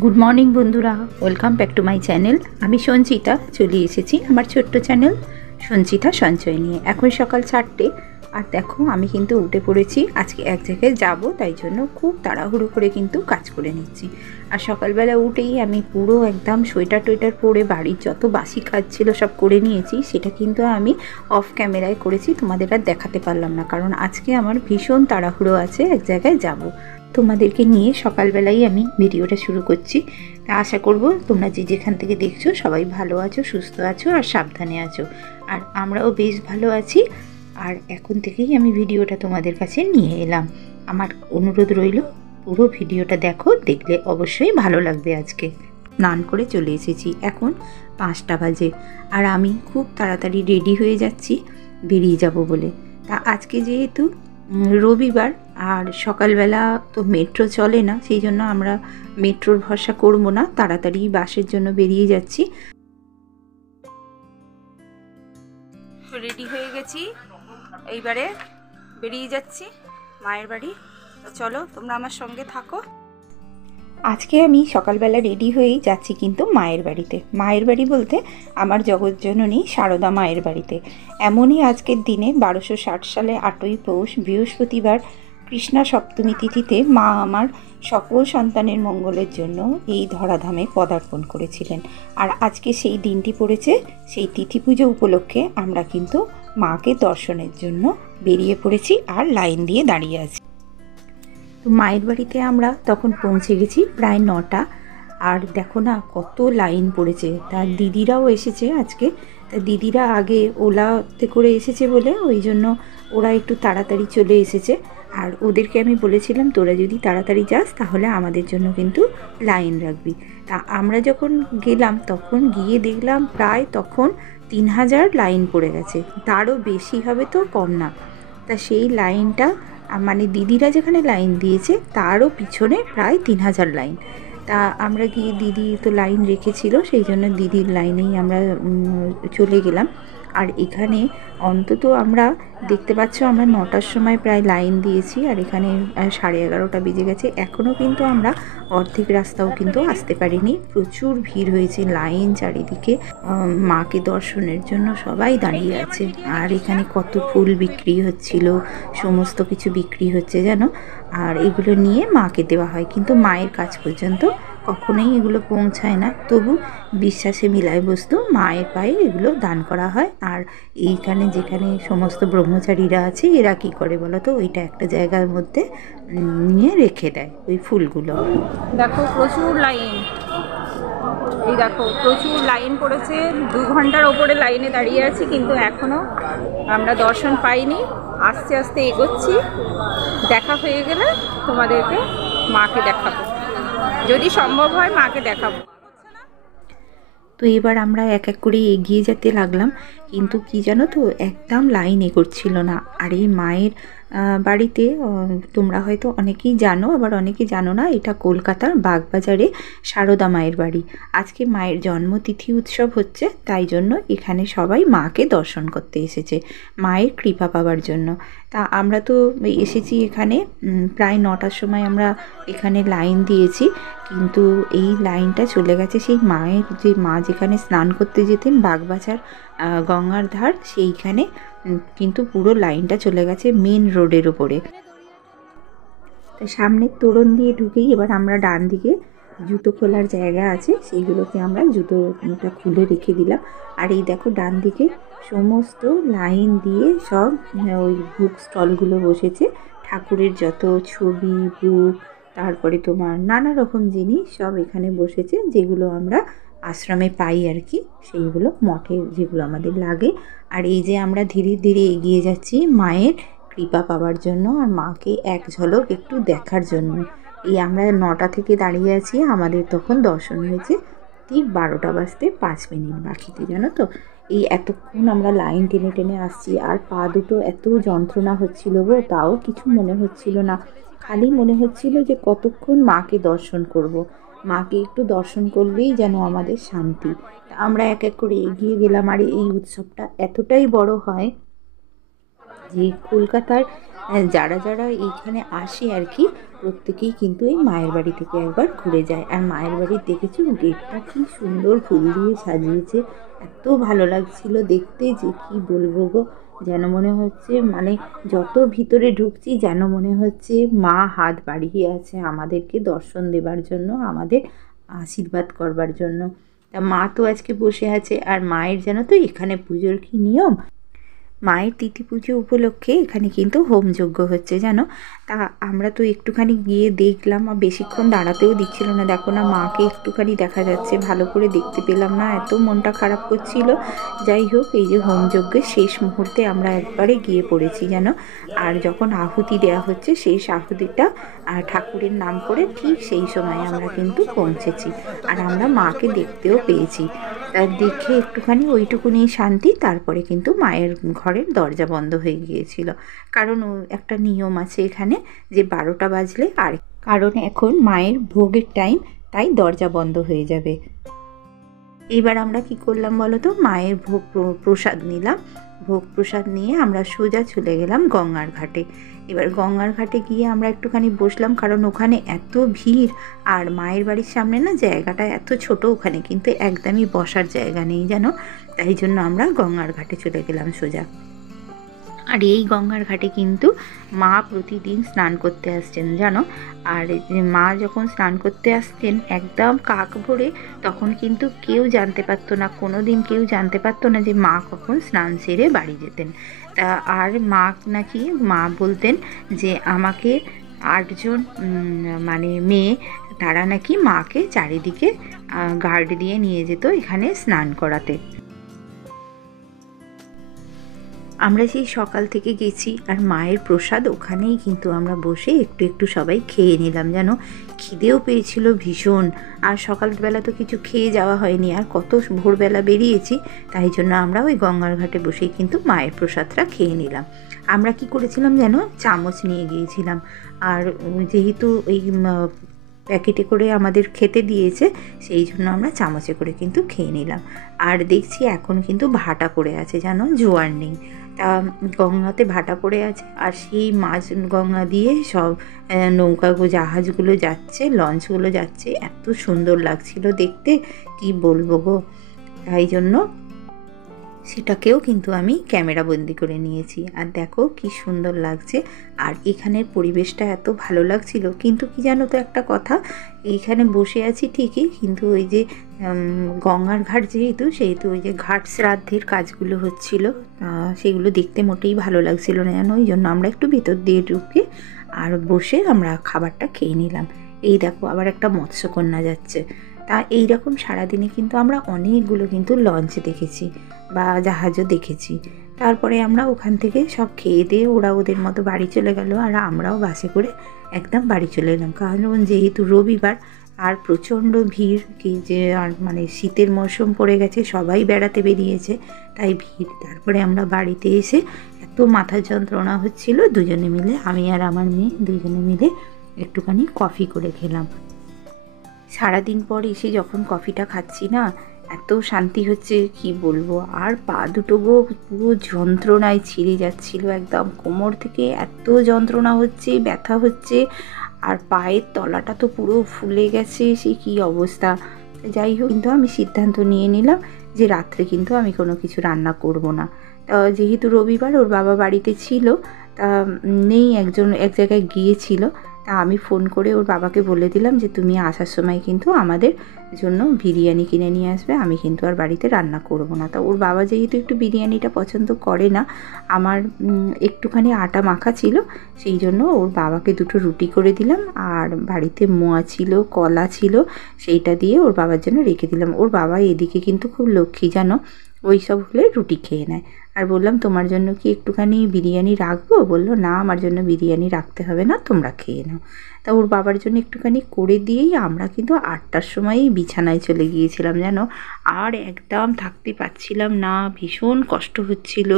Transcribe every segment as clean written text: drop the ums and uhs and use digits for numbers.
Good morning বন্ধুরা, welcome back to my channel. আমি সঞ্চিতা চলে এসেছি আমার ছোট্ট চ্যানেল সঞ্চিতা সঞ্চয় নিয়ে। এখন সকাল 4টে আর দেখো আমি কিন্তু উঠে পড়েছি। আজকে এক জায়গায় যাব, তাই জন্য খুব তাড়াহুড়ো করে কিন্তু কাজ করে নিচ্ছি। আর সকালবেলা উঠেই আমি পুরো একদম সোয়েটার টোয়েটার পরে বাড়ির যত বাসি কাজ ছিল সব করে নিয়েছি। সেটা কিন্তু আমি অফ ক্যামেরায় করেছি, তোমাদের আর দেখাতে পারলাম না, কারণ আজকে আমার ভীষণ তাড়াহুড়ো আছে, এক জায়গায় যাব। তোমাদেরকে নিয়ে সকালবেলাই আমি ভিডিওটা শুরু করছি। তা আশা করব তোমরা যে যেখান থেকে দেখছো সবাই ভালো আছো, সুস্থ আছো আর সাবধানে আছো। আর আমরাও বেশ ভালো আছি। আর এখন থেকেই আমি ভিডিওটা তোমাদের কাছে নিয়ে এলাম। আমার অনুরোধ রইল পুরো ভিডিওটা দেখো, দেখলে অবশ্যই ভালো লাগবে। আজকে স্নান করে চলে এসেছি, এখন 5টা বাজে আর আমি খুব তাড়াতাড়ি রেডি হয়ে যাচ্ছি বেরিয়ে যাব বলে। তা আজকে যেহেতু রবিবার আর সকালবেলা তো মেট্রো চলে না, সেই জন্য আমরা মেট্রোর ভরসা করব না, তাড়াতাড়ি বাসের জন্য বেরিয়ে যাচ্ছি। রেডি হয়ে গেছি, এইবারে বেরিয়ে যাচ্ছি মায়ের বাড়ি। চলো তোমরা আমার সঙ্গে থাকো। আজকে আমি সকালবেলা রেডি হয়েই যাচ্ছি কিন্তু মায়ের বাড়িতে। মায়ের বাড়ি বলতে আমার জগৎজননী সারদা মায়ের বাড়িতে। এমনই আজকের দিনে 1260 সালে 8ই পৌষ বৃহস্পতিবার কৃষ্ণা সপ্তমী তিথিতে মা আমার সকল সন্তানের মঙ্গলের জন্য এই ধরাধামে পদার্পণ করেছিলেন। আর আজকে সেই দিনটি পড়েছে, সেই তিথি পুজো উপলক্ষে আমরা কিন্তু মাকে দর্শনের জন্য বেরিয়ে পড়েছি আর লাইন দিয়ে দাঁড়িয়ে আছি। তো মায়ের বাড়িতে আমরা তখন পৌঁছে গেছি প্রায় 9টা। আর দেখো না কত লাইন পড়েছে। তার দিদিরাও এসেছে আজকে। তা দিদিরা আগে ওলাতে করে এসেছে বলে ওই জন্য ওরা একটু তাড়াতাড়ি চলে এসেছে। আর ওদেরকে আমি বলেছিলাম তোরা যদি তাড়াতাড়ি যাস তাহলে আমাদের জন্য কিন্তু লাইন রাখবি। তা আমরা যখন গেলাম তখন গিয়ে দেখলাম প্রায় তখন 3000 লাইন পড়ে গেছে, তারও বেশি হবে তো কম না। তা সেই লাইনটা মানে দিদিরা যেখানে লাইন দিয়েছে তারও পিছনে প্রায় 3000 লাইন। তা আমরা গিয়ে দিদি তো লাইন রেখেছিল, সেই জন্য দিদির লাইনেই আমরা চলে গেলাম। আর এখানে অন্তত আমরা দেখতে পাচ্ছ আমরা 9টার সময় প্রায় লাইন দিয়েছি আর এখানে 11:30 বেজে গেছে। এখনও কিন্তু আমরা অর্ধেক রাস্তাও কিন্তু আসতে পারিনি। প্রচুর ভিড় হয়েছে, লাইন চারিদিকে। মাকে দর্শনের জন্য সবাই দাঁড়িয়ে আছে। আর এখানে কত ফুল বিক্রি হচ্ছিল, সমস্ত কিছু বিক্রি হচ্ছে যেন। আর এগুলো নিয়ে মাকে দেওয়া হয়, কিন্তু মায়ের কাছ পর্যন্ত কখনোই এগুলো পৌঁছায় না। তবু বিশ্বাসে মিলায় বস্তু মায়ের পায়ে এগুলো দান করা হয়। আর এইখানে যেখানে সমস্ত ব্রহ্মচারীরা আছে এরা কী করে বলো তো, ওইটা একটা জায়গার মধ্যে নিয়ে রেখে দেয় ওই ফুলগুলো। দেখো প্রচুর লাইন, এই দেখো প্রচুর লাইন পড়েছে। 2 ঘন্টার ওপরে লাইনে দাঁড়িয়ে আছি, কিন্তু এখনও আমরা দর্শন পাইনি। আস্তে আস্তে এগোচ্ছি, দেখা হয়ে গেলে তোমাদেরকে মাকে দেখাবো, যদি সম্ভব হয় মাকে দেখাবো। তো এবার আমরা এক এক করে এগিয়ে যেতে লাগলাম, কিন্তু কি জানো তো একদম লাইন এগোচ্ছিল না। আর এই মায়ের বাড়িতে তোমরা হয়তো অনেকেই জানো, আবার অনেকেই জানো না, এটা কলকাতার বাগবাজারে সারদা মায়ের বাড়ি। আজকে মায়ের জন্মতিথি উৎসব হচ্ছে, তাই জন্য এখানে সবাই মাকে দর্শন করতে এসেছে মায়ের কৃপা পাওয়ার জন্য। তা আমরা তো এসেছি এখানে প্রায় 9টার সময় আমরা এখানে লাইন দিয়েছি, কিন্তু এই লাইনটা চলে গেছে সেই মায়ের, যে মা যেখানে স্নান করতে যেতেন বাগবাজার গঙ্গার ধার, সেইখানে কিন্তু পুরো লাইনটা চলে গেছে মেন রোডের ওপরে। তাই সামনের তোরণ দিয়ে ঢুকেই এবার আমরা ডান দিকে জুতো খোলার জায়গা আছে, সেইগুলোতে আমরা জুতোটা খুলে রেখে দিলাম। আর এই দেখো ডান দিকে সমস্ত লাইন দিয়ে সব ওই বুক স্টলগুলো বসেছে। ঠাকুরের যত ছবি, বুক, তারপরে তোমার নানা রকম জিনিস সব এখানে বসেছে, যেগুলো আমরা আশ্রমে পাই আর কি, সেইগুলো মঠে যেগুলো আমাদের লাগে। আর এই যে আমরা ধীরে ধীরে এগিয়ে যাচ্ছি মায়ের কৃপা পাওয়ার জন্য আর মাকে এক ঝলক একটু দেখার জন্য। এই আমরা 9টা থেকে দাঁড়িয়ে আছি, আমাদের তখন দর্শন হয়েছে ঠিক 12টা বাজতে 5 মিনিট বাকিতে, জানো তো। এই এতক্ষণ আমরা লাইন টেনে টেনে আসছি আর পা দুটো এত যন্ত্রণা হচ্ছিল গো, তাও কিছু মনে হচ্ছিল না। খালি মনে হচ্ছিল যে কতক্ষণ মাকে দর্শন করব, মাকে একটু দর্শন করলেই যেন আমাদের শান্তি। আমরা এক এক করে এগিয়ে গেলাম। আর এই উৎসবটা এতটাই বড় হয়, যে কলকাতার যারা যারা এইখানে আসে আর কি, প্রত্যেকেই কিন্তু এই মায়ের বাড়ি থেকে একবার ঘুরে যায়। আর মায়ের বাড়ির দেখেছো গেটটা কি সুন্দর ফুল দিয়ে সাজিয়েছে, এত ভালো লাগছিল দেখতে যে কি বলবো গো। যেন মনে হচ্ছে মানে যত ভিতরে ঢুকছি যেন মনে হচ্ছে মা হাত বাড়িয়ে আছে আমাদেরকে দর্শন দেবার জন্য, আমাদের আশীর্বাদ করবার জন্য। তা মা তো আজকে বসে আছে, আর মায়ের যেন তো এখানে পুজোর কি নিয়ম, মায়ের তিথি পুজো উপলক্ষে এখানে কিন্তু হোমযজ্ঞ হচ্ছে জানো। তা আমরা তো একটুখানি গিয়ে দেখলাম, আর বেশিক্ষণ দাঁড়াতেও দিচ্ছিল না। দেখো না, মাকে একটুখানি দেখা যাচ্ছে, ভালো করে দেখতে পেলাম না, এত মনটা খারাপ করছিল। যাই হোক, এই যে হোমযজ্ঞের শেষ মুহূর্তে আমরা একবারে গিয়ে পড়েছি যেন। আর যখন আহুতি দেওয়া হচ্ছে, শেষ আহুতিটা ঠাকুরের নাম করে ঠিক সেই সময় আমরা কিন্তু পৌঁছেছি, আর আমরা মাকে দেখতেও পেয়েছি। দেখে একটুখানি ওইটুকুনি শান্তি। তারপরে কিন্তু মায়ের ঘরের দরজা বন্ধ হয়ে গিয়েছিল, কারণ একটা নিয়ম আছে এখানে যে 12টা বাজলে, আর কারণ এখন মায়ের ভোগের টাইম, তাই দরজা বন্ধ হয়ে যাবে। এবার আমরা কি করলাম বলো তো, মায়ের ভোগ প্রসাদ নিলাম। ভোগ প্রসাদ নিয়ে আমরা সোজা চলে গেলাম গঙ্গার ঘাটে। এবার গঙ্গার ঘাটে গিয়ে আমরা একটুখানি বসলাম, কারণ ওখানে এত ভিড়, আর মায়ের বাড়ির সামনে না জায়গাটা এত ছোট, ওখানে কিন্তু একদমই বসার জায়গা নেই জানো। তাই জন্য আমরা গঙ্গার ঘাটে চলে গেলাম সোজা। আর এই গঙ্গার ঘাটে কিন্তু মা প্রতিদিন স্নান করতে আসছেন জানো। আর মা যখন স্নান করতে আসতেন একদম কাক ভরে, তখন কিন্তু কেউ জানতে পারতো না, কোনো দিন কেউ জানতে পারতো না যে মা কখন স্নান সেরে বাড়ি যেতেন। তা আর মা নাকি, মা বলতেন যে আমাকে 8জন মানে মেয়ে, তারা নাকি মাকে চারিদিকে গার্ড দিয়ে নিয়ে যেত এখানে স্নান করাতে। আমরা সেই সকাল থেকে গেছি, আর মায়ের প্রসাদ ওখানেই কিন্তু আমরা বসে একটু একটু সবাই খেয়ে নিলাম যেন। খিদেও পেয়েছিল ভীষণ, আর সকালবেলা তো কিছু খেয়ে যাওয়া হয়নি, আর কত ভোরবেলা বেরিয়েছি, তাই জন্য আমরা ওই গঙ্গার ঘাটে বসেই কিন্তু মায়ের প্রসাদটা খেয়ে নিলাম। আমরা কি করেছিলাম যেন, চামচ নিয়ে গিয়েছিলাম, আর যেহেতু ওই প্যাকেটে করে আমাদের খেতে দিয়েছে, সেই জন্য আমরা চামচে করে কিন্তু খেয়ে নিলাম। আর দেখছি এখন কিন্তু ভাটা পড়ে আছে জানো, জোয়ার নেই। তা গঙ্গাতে ভাটা পড়ে আছে, আর সেই মাঝ গঙ্গা দিয়ে সব নৌকা জাহাজগুলো যাচ্ছে, লঞ্চগুলো যাচ্ছে, এত সুন্দর লাগছিল দেখতে কি বলবো গো। তাই জন্য সেটাকেও কিন্তু আমি ক্যামেরা বন্দি করে নিয়েছি। আর দেখো কি সুন্দর লাগছে, আর এখানের পরিবেশটা এত ভালো লাগছিল। কিন্তু কি জানো তো একটা কথা, এইখানে বসে আছি ঠিকই, কিন্তু ওই যে গঙ্গার ঘাট সেহেতু ওই যে ঘাট শ্রাদ্ধের কাজগুলো হচ্ছিল, সেগুলো দেখতে মোটেই ভালো লাগছিল না জানো। ওই জন্য আমরা একটু ভেতর দিয়ে ঢুকে আর বসে আমরা খাবারটা খেয়ে নিলাম। এই দেখো আবার একটা মৎস্যকন্যা যাচ্ছে। তা এইরকম সারাদিনে কিন্তু আমরা অনেকগুলো কিন্তু লঞ্চ দেখেছি বা জাহাজও দেখেছি। তারপরে আমরা ওখান থেকে সব খেয়ে দিয়ে ওরা ওদের মতো বাড়ি চলে গেল, আর আমরাও বাসে করে একদম বাড়ি চলে এলাম। কারণ যেহেতু রবিবার আর প্রচণ্ড ভিড়, কি যে আর মানে শীতের মরশুম পড়ে গেছে, সবাই বেড়াতে বেরিয়েছে, তাই ভিড়। তারপরে আমরা বাড়িতে এসে এত মাথা যন্ত্রণা হচ্ছিল, দুজনে মিলে, আমি আর আমার মেয়ে দুজনে মিলে একটুখানি কফি করে খেলাম। সারাদিন পর এসে যখন কফিটা খাচ্ছি না, এত শান্তি হচ্ছে কি বলবো। আর পা দুটো গো পুরো যন্ত্রণায় ছিঁড়ে যাচ্ছিল, একদম কোমর থেকে এত যন্ত্রণা হচ্ছে, ব্যথা হচ্ছে, আর পায়ের তলাটা তো পুরো ফুলে গেছে, সে কি অবস্থা। যাই হোক, কিন্তু আমি সিদ্ধান্ত নিয়ে নিলাম যে রাত্রে কিন্তু আমি কোনো কিছু রান্না করব না। তা যেহেতু রবিবার, ওর বাবা বাড়িতে ছিল, তা নেই, একজন এক জায়গায় গিয়েছিল। তা আমি ফোন করে ওর বাবাকে বলে দিলাম যে তুমি আসার সময় কিন্তু আমাদের জন্য বিরিয়ানি কিনে নিয়ে আসবে, আমি কিন্তু আর বাড়িতে রান্না করব না। তা ওর বাবা যেহেতু একটু বিরিয়ানিটা পছন্দ করে না, আমার একটুখানি আটা মাখা ছিল, সেই জন্য ওর বাবাকে 2টো রুটি করে দিলাম, আর বাড়িতে মোয়া ছিল, কলা ছিল, সেইটা দিয়ে ওর বাবার জন্য রেখে দিলাম। ওর বাবা এদিকে কিন্তু খুব লক্ষ্মী জানো, ওই সব হলে রুটি খেয়ে নেয়। আর বললাম তোমার জন্য কি একটুখানি বিরিয়ানি রাখবো? বললো না, আমার জন্য বিরিয়ানি রাখতে হবে না, তোমরা খেয়ে নাও। তা ওর বাবার জন্য একটুখানি করে দিয়েই আমরা কিন্তু 8টার সময়ই বিছানায় চলে গিয়েছিলাম জানো। আর একদম থাকতে পারছিলাম না, ভীষণ কষ্ট হচ্ছিল।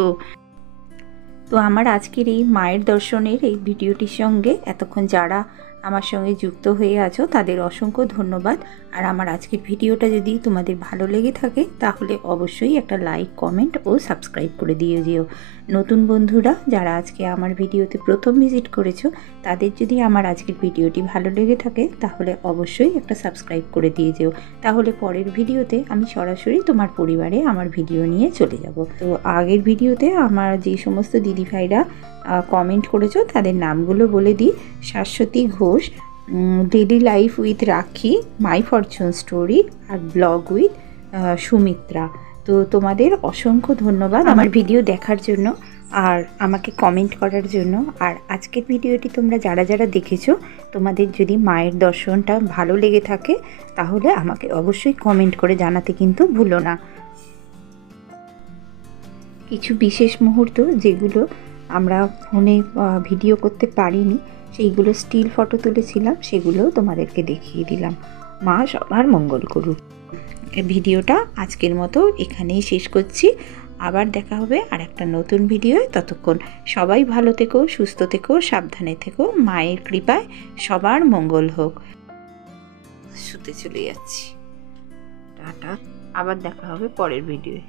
তো আমার আজকের এই মায়ের দর্শনের এই ভিডিওটির সঙ্গে এতক্ষণ যারা আমার সঙ্গে যুক্ত হয়ে আছো তাদের অসংখ্য ধন্যবাদ। আর আমার আজকের ভিডিওটা যদি তোমাদের ভালো লেগে থাকে তাহলে অবশ্যই একটা লাইক, কমেন্ট ও সাবস্ক্রাইব করে দিয়ে যেও। নতুন বন্ধুরা যারা আজকে আমার ভিডিওতে প্রথম ভিজিট করেছো, তাদের যদি আমার আজকের ভিডিওটি ভালো লেগে থাকে তাহলে অবশ্যই একটা সাবস্ক্রাইব করে দিয়ে যেও। তাহলে পরের ভিডিওতে আমি সরাসরি তোমার পরিবারে আমার ভিডিও নিয়ে চলে যাব। তো আগের ভিডিওতে আমার যে সমস্ত দিদিভাইরা কমেন্ট করেছো তাদের নামগুলো বলে দিই। Shashwati Ghosh, daily life with Rakhi, my fortune story আর ব্লগ উইথ সুমিত্রা। তো তোমাদের অসংখ্য ধন্যবাদ আমার ভিডিও দেখার জন্য আর আমাকে কমেন্ট করার জন্য। আর আজকের ভিডিওটি তোমরা যারা যারা দেখেছো, তোমাদের যদি মায়ের দর্শনটা ভালো লেগে থাকে তাহলে আমাকে অবশ্যই কমেন্ট করে জানাতে কিন্তু ভুলো না। কিছু বিশেষ মুহূর্ত যেগুলো আমরা ফোনে ভিডিও করতে পারিনি, সেইগুলো স্টিল ফটো তুলেছিলাম, সেগুলো তোমাদেরকে দেখিয়ে দিলাম। মা সবার মঙ্গল করুক। ভিডিওটা আজকের মতো এখানেই শেষ করছি। আবার দেখা হবে আর একটা নতুন ভিডিও। ততক্ষণ সবাই ভালো থেকো, সুস্থ থেকো, সাবধানে থেকো। মায়ের কৃপায় সবার মঙ্গল হোক। শুতে চলে যাচ্ছি। টাটা, আবার দেখা হবে পরের ভিডিওয়ে।